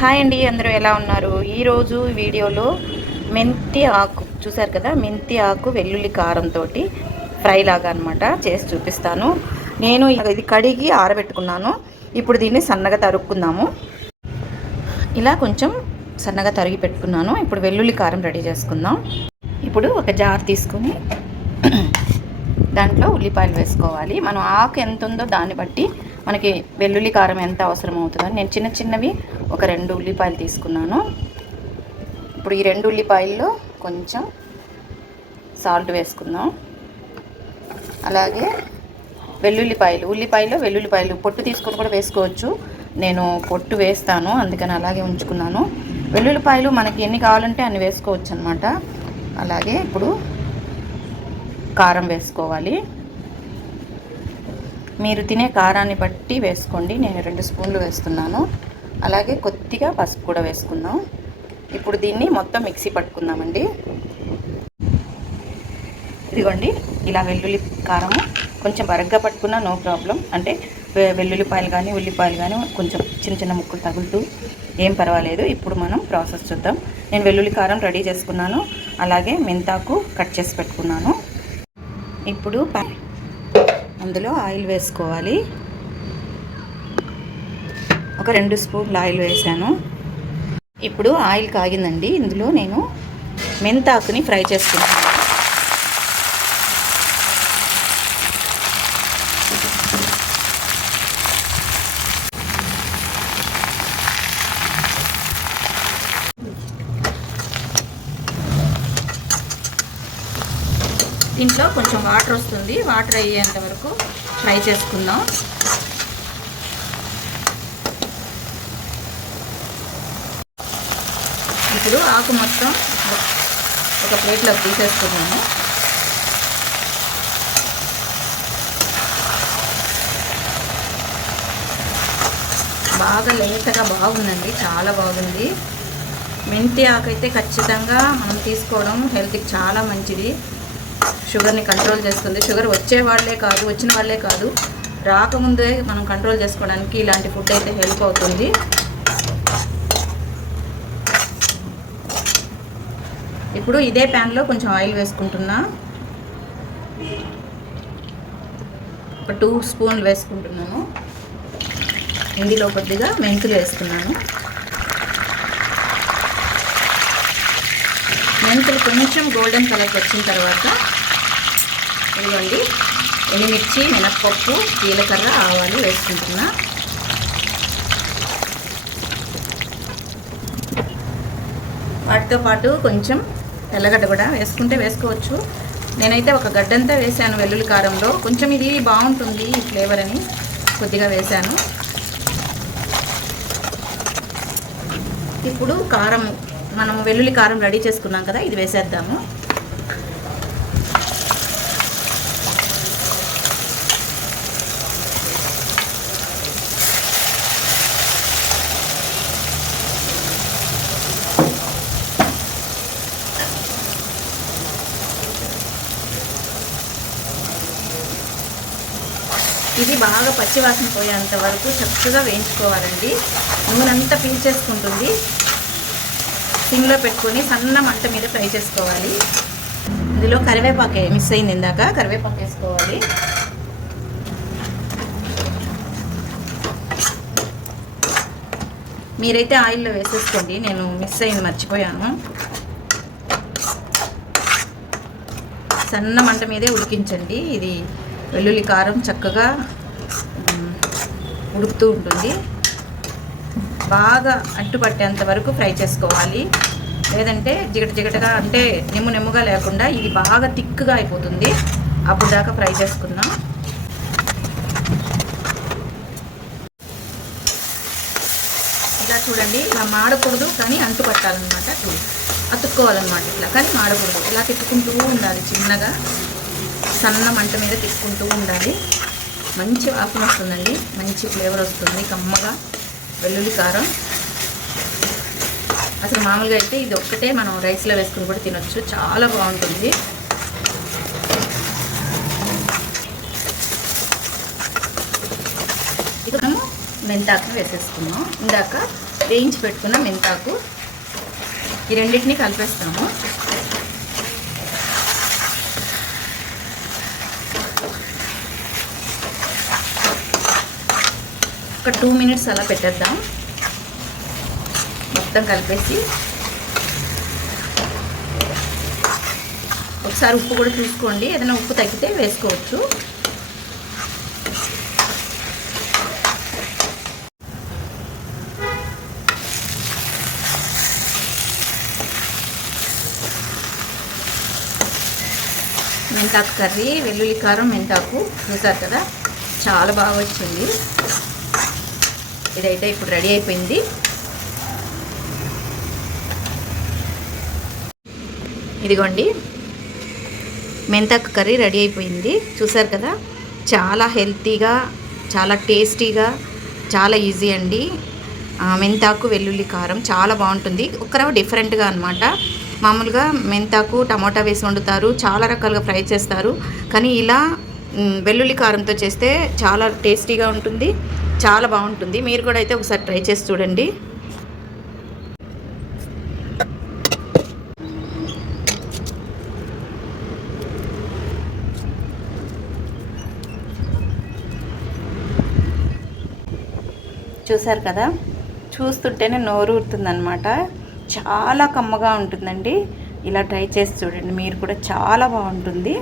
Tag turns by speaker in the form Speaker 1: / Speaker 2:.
Speaker 1: Hi అండి అందరూ ఎలా ఉన్నారు? ఈరోజు వీడియోలో మెంతి ఆకు చూసారు కదా? మెంతి ఆకు వెల్లుల్లి కారంతో ఫ్రై లాగా అనమాట చేసి చూపిస్తాను. నేను ఇది కడిగి ఆరబెట్టుకున్నాను. ఇప్పుడు దీన్ని సన్నగా తరుక్కుందాము. ఇలా కొంచెం సన్నగా తరిగి పెట్టుకున్నాను. ఇప్పుడు వెల్లుల్లి కారం రెడీ చేసుకుందాం. ఇప్పుడు ఒక జార్ తీసుకొని దాంట్లో ఉల్లిపాయలు వేసుకోవాలి. మనం ఆకు ఎంత ఉందో దాన్ని బట్టి మనకి వెల్లుల్లి కారం ఎంత అవసరం అవుతుందో. నేను చిన్న చిన్నవి ఒక రెండు ఉల్లిపాయలు తీసుకున్నాను. ఇప్పుడు ఈ రెండు ఉల్లిపాయల్లో కొంచెం సాల్ట్ వేసుకుందాం. అలాగే వెల్లుల్లిపాయలు ఉల్లిపాయలు వెల్లుల్లిపాయలు పొట్టు తీసుకొని కూడా వేసుకోవచ్చు. నేను పొట్టు వేస్తాను అందుకని అలాగే ఉంచుకున్నాను. వెల్లుల్లిపాయలు మనకి ఎన్ని కావాలంటే అన్ని వేసుకోవచ్చు అనమాట అలాగే ఇప్పుడు కారం వేసుకోవాలి. మీరు తినే కారాన్ని బట్టి వేసుకోండి. నేను రెండు స్పూన్లు వేస్తున్నాను. అలాగే కొద్దిగా పసుపు కూడా వేసుకుందాం. ఇప్పుడు దీన్ని మొత్తం మిక్సీ పట్టుకుందామండి. ఇదిగోండి ఇలా వెల్లుల్లి కారము కొంచెం బరగ్గా పట్టుకున్నా నో ప్రాబ్లం. అంటే వె- వెల్లుల్లిపాయలు కానీ ఉల్లిపాయలు కానీ కొంచెం చిన్న చిన్న ముక్కలు తగులుతూ ఏం పర్వాలేదు. ఇప్పుడు మనం ప్రాసెస్ చూద్దాం. నేను వెల్లుల్లి కారం రెడీ చేసుకున్నాను. అలాగే మెంతాకు కట్ చేసి పెట్టుకున్నాను. ఇప్పుడు అందులో ఆయిల్ వేసుకోవాలి. ఒక రెండు స్పూన్లు ఆయిల్ వేసాను. ఇప్పుడు ఆయిల్ కాగిందండి. ఇందులో నేను మెంతాకుని ఫ్రై చేసుకున్నాను దీంట్లో కొంచెం వాటర్ వస్తుంది. వాటర్ అయ్యేంత వరకు ఫ్రై చేసుకుందాం. ఇప్పుడు ఆకు మొత్తం ఒక ప్లేట్లో తీసేసుకున్నాను బాగా లేతగా బాగుందండి. చాలా బాగుంది. మెంతి ఆకు అయితే ఖచ్చితంగా మనం తీసుకోవడం హెల్త్కి చాలా మంచిది. షుగర్ని కంట్రోల్ చేస్తుంది. షుగర్ వచ్చే వాళ్ళే కాదు వచ్చిన వాళ్ళే కాదు. రాకముందే మనం కంట్రోల్ చేసుకోవడానికి ఇలాంటి ఫుడ్ అయితే హెల్ప్ అవుతుంది. ఇప్పుడు ఇదే ప్యాన్లో కొంచెం ఆయిల్ వేసుకుంటున్నా. ఒక టూ స్పూన్లు వేసుకుంటున్నాను. ఇందులో కొద్దిగా మెంతులు వేసుకున్నాను. మెంతులు కొంచెం గోల్డెన్ కలర్కి వచ్చిన తర్వాత ఇదిగోండి. ఎండుమిర్చి మినప్పప్పు జీలకర్ర ఆవాలు వేసుకుంటున్నా. వాటితో పాటు కొంచెం తెల్లగడ్డ కూడా వేసుకుంటే వేసుకోవచ్చు. నేనైతే ఒక గడ్డంతా వేసాను వెల్లుల్లి కారంలో. కొంచెం ఇది బాగుంటుంది ఈ ఫ్లేవర్ అని కొద్దిగా వేశాను. ఇప్పుడు కారం మనం వెల్లుల్లి కారం రెడీ చేసుకున్నాం కదా ఇది వేసేద్దాము. ఇది బాగా పచ్చివాసన పోయేంత వరకు చక్కగా వేయించుకోవాలండి. నూనెంతా పీల్చేసుకుంటుంది సిమ్లో పెట్టుకొని సన్న మంట మీద ఫ్రై చేసుకోవాలి. ఇందులో కరివేపాకే మిస్ అయింది ఇందాక. కరివేపాకు వేసుకోవాలి. మీరైతే ఆయిల్లో వేసేసుకోండి. నేను మిస్ అయింది మర్చిపోయాను. సన్న మంట మీదే ఉడికించండి. ఇది వెల్లుల్లి కారం చక్కగా ఉడుకుతూ ఉంటుంది. బాగా అట్టుపట్టేంత వరకు ఫ్రై చేసుకోవాలి. లేదంటే జిగట జిగటగా అంటే నిమ్ము నిమ్ముగా లేకుండా ఇది బాగా థిక్గా అయిపోతుంది. అప్పుడు దాకా ఫ్రై చేసుకుందాం. ఇలా చూడండి ఇలా మాడకూడదు కానీ అంటు పట్టాలన్నమాట అతుక్కోవాలన్నమాట ఇట్లా కానీ మాడకూడదు. ఇలా తిప్పుకుంటూ ఉండాలి చిన్నగా. సన్న మంట మీద తిప్పుకుంటూ ఉండాలి. మంచి వాసన వస్తుందండి. మంచి ఫ్లేవర్ వస్తుంది. కమ్మగా వెల్లుల్లి కారం. అసలు మామూలుగా అయితే ఇది ఒక్కటే మనం రైస్లో వేసుకుని కూడా తినొచ్చు. చాలా బాగుంటుంది. ఇది మనము మెంతాకుని వేసేసుకున్నాం ఇందాక వేయించి పెట్టుకున్న మెంతాకు ఈ రెండింటిని కలిపేస్తాము. ఒక టూ మినిట్స్ అలా పెట్టేద్దాం. మొత్తం కలిపేసి. ఒకసారి ఉప్పు కూడా చూసుకోండి. ఏదైనా ఉప్పు తగ్గితే వేసుకోవచ్చు. మెంతాకు కర్రీ వెల్లుల్లి కారం మెంతాకు. చూసారు కదా? చాలా బాగా వచ్చింది. ఇదైతే ఇప్పుడు రెడీ అయిపోయింది. ఇదిగోండి. మెంతాకు కర్రీ రెడీ అయిపోయింది. చూసారు కదా? చాలా హెల్తీగా చాలా టేస్టీగా చాలా ఈజీ అండి. మెంతాకు వెల్లుల్లి కారం చాలా బాగుంటుంది. ఒక్కరవ డిఫరెంట్గా అనమాట మామూలుగా మెంతాకు టమాటా వేసి వండుతారు. చాలా రకాలుగా ఫ్రై చేస్తారు. కానీ ఇలా వెల్లుల్లి కారంతో చేస్తే చాలా టేస్టీగా ఉంటుంది. చాలా బాగుంటుంది. మీరు కూడా అయితే ఒకసారి ట్రై చేసి చూడండి. చూసారు కదా? చూస్తుంటేనే నోరు ఊరుతుందనమాట చాలా కమ్మగా ఉంటుందండి. ఇలా ట్రై చేసి చూడండి. మీరు కూడా చాలా బాగుంటుంది.